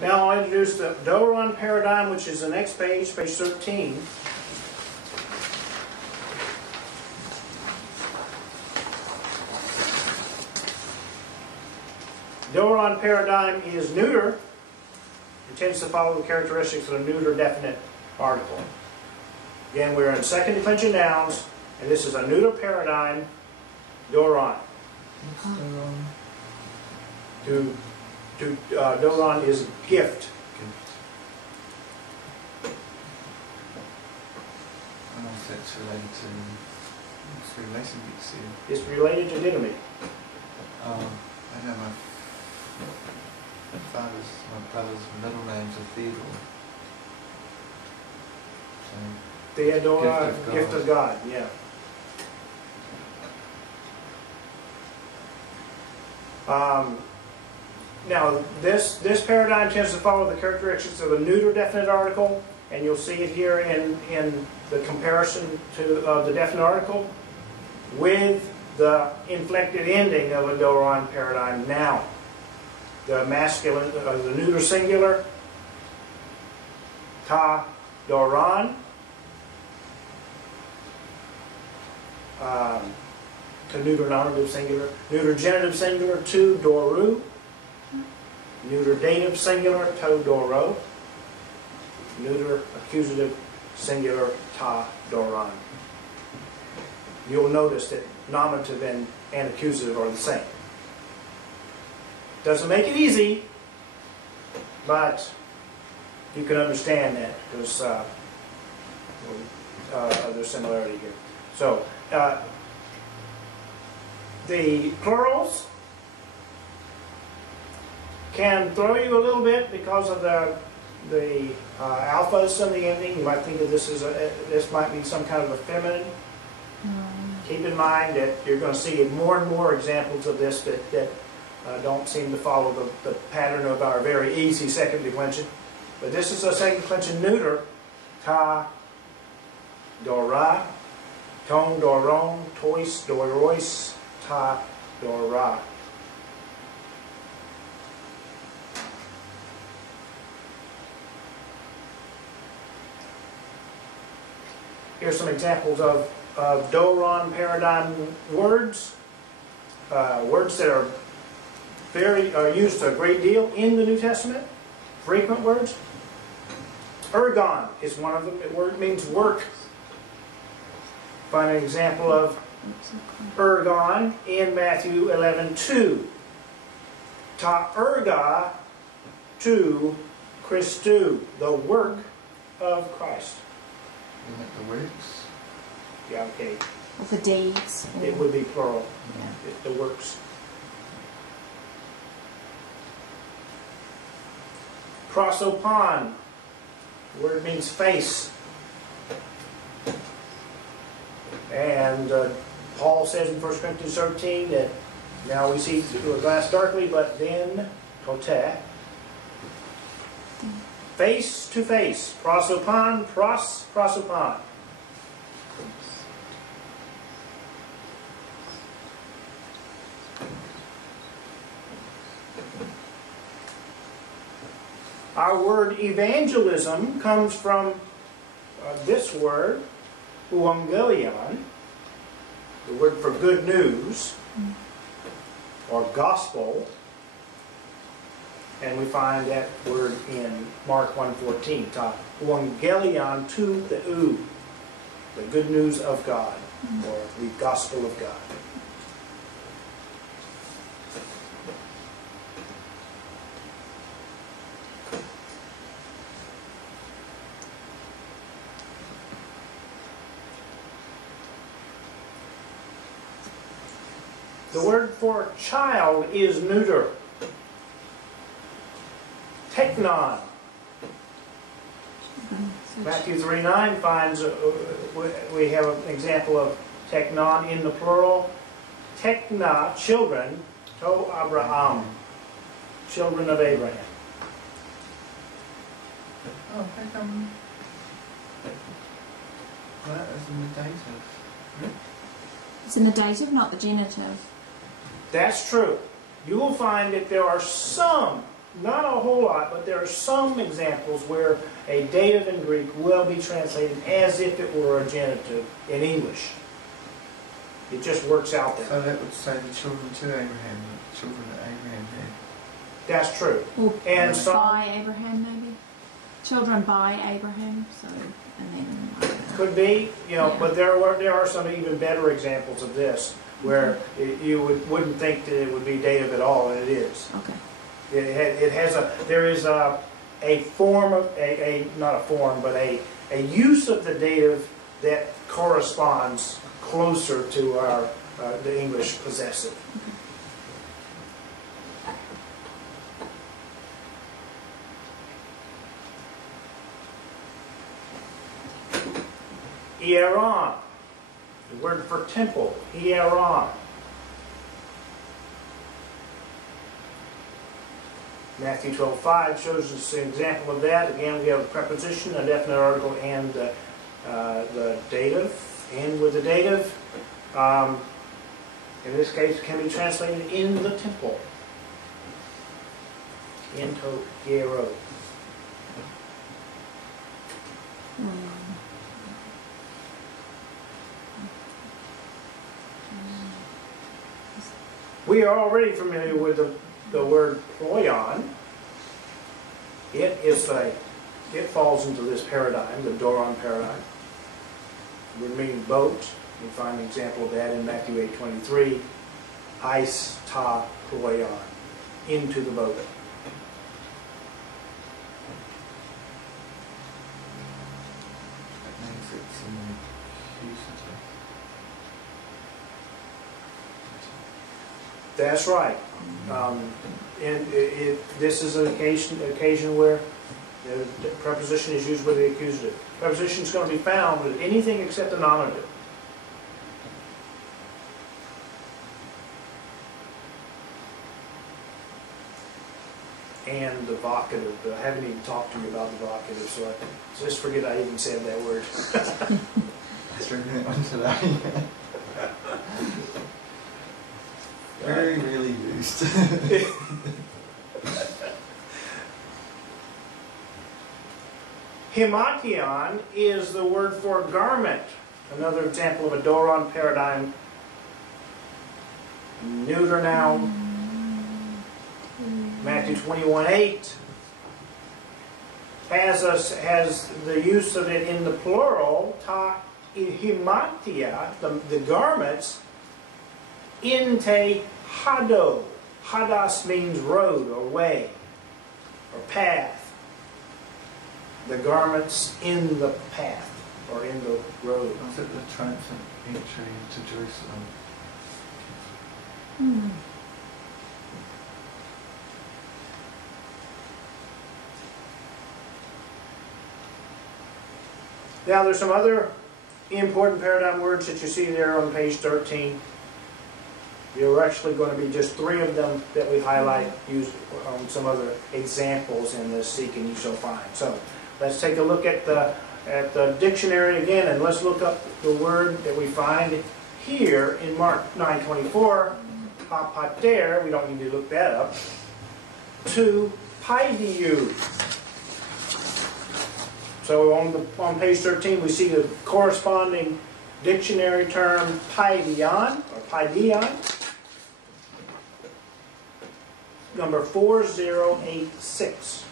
Now I'll introduce the Doron paradigm, which is the next page, page 13. Doron paradigm is neuter. It tends to follow the characteristics of a neuter definite article. Again, we're in second declension nouns, and this is a neuter paradigm, Doron. Doron is gift. I don't know if that's related to It's related to didomy. I know my brother's middle names are Theodore. Theodora, gift of God, yeah. Now, this paradigm tends to follow the characteristics of a neuter definite article, and you'll see it here in the comparison to the definite article with the inflected ending of a Doron paradigm noun. The masculine, the neuter singular, ta doron. The neuter nominative singular, neuter genitive singular, tu doru, neuter dative singular, to doro, neuter accusative singular, ta doron. You'll notice that nominative and accusative are the same. Doesn't make it easy, but you can understand that because there's similarity here. So, the plurals can throw you a little bit because of the alphas in the ending. You might think that this might be some kind of a feminine. Keep in mind that you're going to see more and more examples of this that don't seem to follow the pattern of our very easy second declension. But this is a second declension neuter. Ta, dora, ton, doron, tois, dorois, ta, dora. Here's some examples of Doron paradigm words. Words that are used a great deal in the New Testament. Frequent words. Ergon is one of them. The word means work. Find an example of ergon in Matthew 11:2. Ta erga tu Christu, the work of Christ. Isn't it the works? Yeah, okay. Or the deeds. It would be plural. Yeah. The works. Prosopon. The word means face. And Paul says in 1 Corinthians 13 that now we see through a glass darkly, but then tote. Face to face. Prosopon, prosopon. Our word evangelism comes from this word, euangelion, the word for good news, or gospel, and we find that word in Mark 1:14, ta euangelion tu theou, the good news of God, or the gospel of God. The word for child is neuter. Teknon. Matthew 3:9 finds, we have an example of teknon in the plural. Tekna, children, to Abraham, children of Abraham. Oh, how come that is in the dative? It's in the dative, not the genitive. That's true. You will find that there are some not a whole lot, but there are some examples where a dative in Greek will be translated as if it were a genitive in English. It just works out there. So that would say the children to Abraham, the children that Abraham had. That's true. Or And some, by Abraham, maybe. Children by Abraham. So, and then. could be, you know, Yeah. but there are some even better examples of this where you wouldn't think that it would be dative at all, and it is. Okay. There is a form of, not a form, but a use of the dative that corresponds closer to the English possessive. Hieron, the word for temple, hieron. Matthew 12:5 shows us an example of that. Again, we have a preposition, a definite article, and the dative. And with the dative, in this case, it can be translated in the temple. Into hiero. We are already familiar with the word ploion. It falls into this paradigm, the Doron paradigm. Would mean boat. You find an example of that in Matthew 8:23. Eis ta ploion, into the boat. That means it's an accusative. That's right. This is an occasion where the preposition is used with the accusative. Preposition is going to be found with anything except the nominative. And the vocative. But I haven't even talked to you about the vocative, so I just forget I even said that word. Let's review that one today. Very really used. Himation is the word for garment. Another example of a Doron paradigm. Neuter noun. Matthew 21:8 has the use of it in the plural. Ta himatia, the garments. Inte hado. Hadas means road or way or path. The garments in the path or in the road. Was it the triumphant entry into Jerusalem? Now there's some other important paradigm words that you see there on page 13. There are actually going to be just 3 of them that we highlight, use on some other examples in this Seek and You Shall Find. So let's take a look at the dictionary again, and let's look up the word that we find here in Mark 9:24, papater. We don't need to look that up. To paidiou. So on page 13, we see the corresponding dictionary term paidion or paidion. Number 4086.